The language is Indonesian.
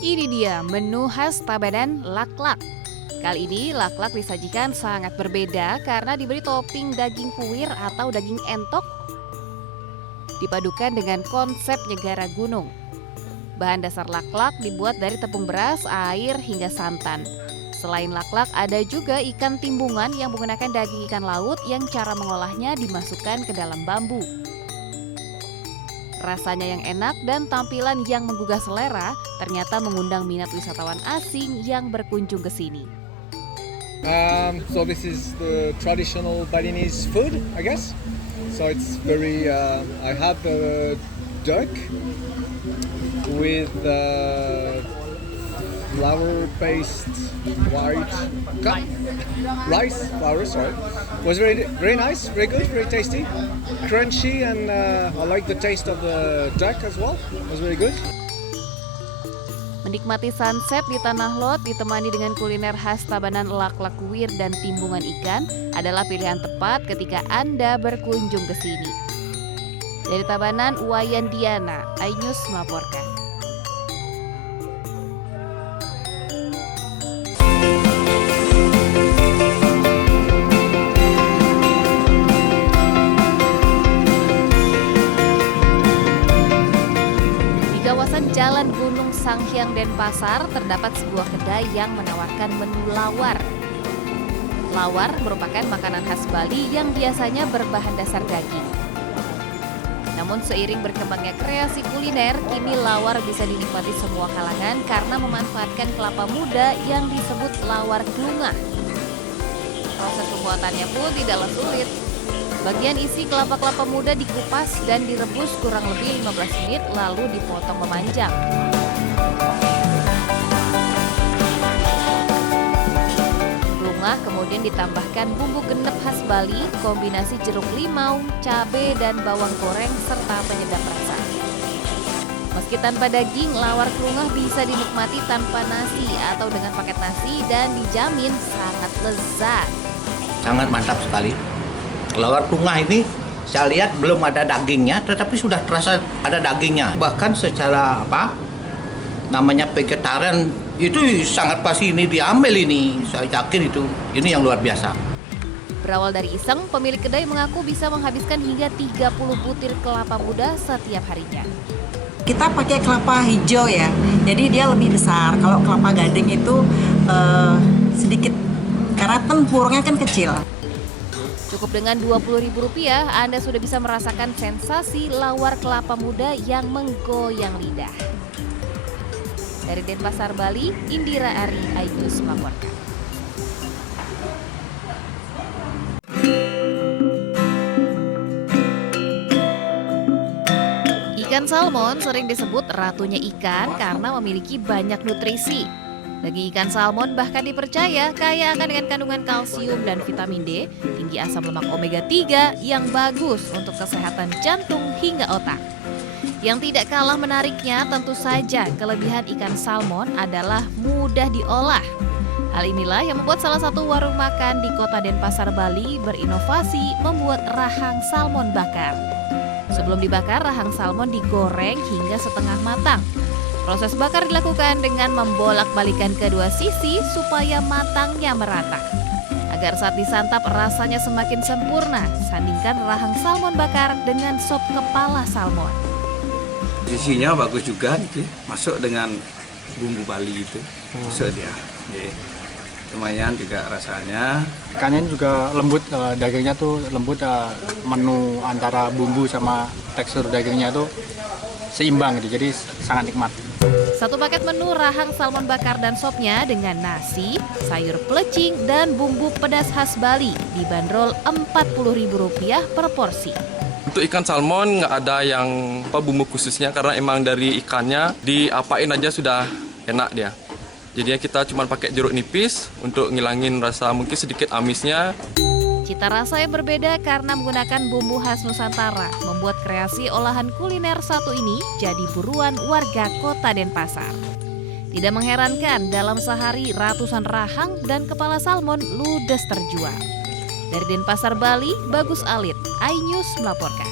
Ini dia menu khas Tabanan laklak. Kali ini laklak disajikan sangat berbeda karena diberi topping daging kuir atau daging entok dipadukan dengan konsep nyegara gunung. Bahan dasar laklak dibuat dari tepung beras, air, hingga santan. Selain laklak, ada juga ikan timbungan yang menggunakan daging ikan laut yang cara mengolahnya dimasukkan ke dalam bambu. Rasanya yang enak dan tampilan yang menggugah selera ternyata mengundang minat wisatawan asing yang berkunjung ke sini. So this is the traditional Balinese food, I guess. So it's very. I had the duck with flour-based white rice flour. Sorry, was very nice, very good, very tasty, crunchy, and I like the taste of the duck as well. It was very good. Menikmati sunset di Tanah Lot ditemani dengan kuliner khas Tabanan laklak kuir dan timbungan ikan adalah pilihan tepat ketika Anda berkunjung ke sini. Dari Tabanan, Wayan Diana, iNews melaporkan. Kawasan Jalan Gunung Sanghyang Denpasar terdapat sebuah kedai yang menawarkan menu lawar. Lawar merupakan makanan khas Bali yang biasanya berbahan dasar daging. Namun seiring berkembangnya kreasi kuliner, kini lawar bisa dinikmati semua kalangan karena memanfaatkan kelapa muda yang disebut lawar klungah. Proses pembuatannya pun tidaklah sulit. Bagian isi kelapa-kelapa muda dikupas dan direbus kurang lebih 15 menit lalu dipotong memanjang. Klungah kemudian ditambahkan bumbu genep khas Bali, kombinasi jeruk limau, cabai, dan bawang goreng serta penyedap rasa. Meski tanpa daging, lawar klungah bisa dinikmati tanpa nasi atau dengan paket nasi dan dijamin sangat lezat. Sangat mantap sekali. Lawar klungah ini saya lihat belum ada dagingnya, tetapi sudah terasa ada dagingnya. Bahkan secara namanya vegetarian itu sangat pasti ini diambil ini. Saya yakin itu. Ini yang luar biasa. Berawal dari iseng, pemilik kedai mengaku bisa menghabiskan hingga 30 butir kelapa muda setiap harinya. Kita pakai kelapa hijau ya, jadi dia lebih besar. Kalau kelapa gading itu sedikit, karena tempurnya kan kecil. Cukup dengan Rp20.000, Anda sudah bisa merasakan sensasi lawar kelapa muda yang menggoyang lidah. Dari Denpasar, Bali, Indira Ari, iNews melaporkan. Ikan salmon sering disebut ratunya ikan karena memiliki banyak nutrisi. Daging ikan salmon bahkan dipercaya kaya akan dengan kandungan kalsium dan vitamin D, tinggi asam lemak omega 3 yang bagus untuk kesehatan jantung hingga otak. Yang tidak kalah menariknya tentu saja kelebihan ikan salmon adalah mudah diolah. Hal inilah yang membuat salah satu warung makan di kota Denpasar, Bali berinovasi membuat rahang salmon bakar. Sebelum dibakar, rahang salmon digoreng hingga setengah matang. Proses bakar dilakukan dengan membolak-balikan kedua sisi supaya matangnya merata. Agar saat disantap rasanya semakin sempurna, sandingkan rahang salmon bakar dengan sop kepala salmon. Isinya bagus juga, masuk dengan bumbu Bali itu, masuk dia. Lumayan juga rasanya. Ikannya juga lembut, dagingnya tuh lembut, menu antara bumbu sama tekstur dagingnya tuh seimbang gitu, jadi sangat nikmat. Satu paket menu rahang salmon bakar dan sopnya dengan nasi, sayur pelecing, dan bumbu pedas khas Bali dibanderol Rp40.000 per porsi. Untuk ikan salmon nggak ada yang bumbu khususnya karena emang dari ikannya diapain aja sudah enak dia. Jadinya kita cuma pakai jeruk nipis untuk ngilangin rasa mungkin sedikit amisnya. Cita rasa yang berbeda karena menggunakan bumbu khas Nusantara membuat kreasi olahan kuliner satu ini jadi buruan warga kota Denpasar. Tidak mengherankan dalam sehari ratusan rahang dan kepala salmon ludes terjual. Dari Denpasar, Bali, Bagus Alit, iNews melaporkan.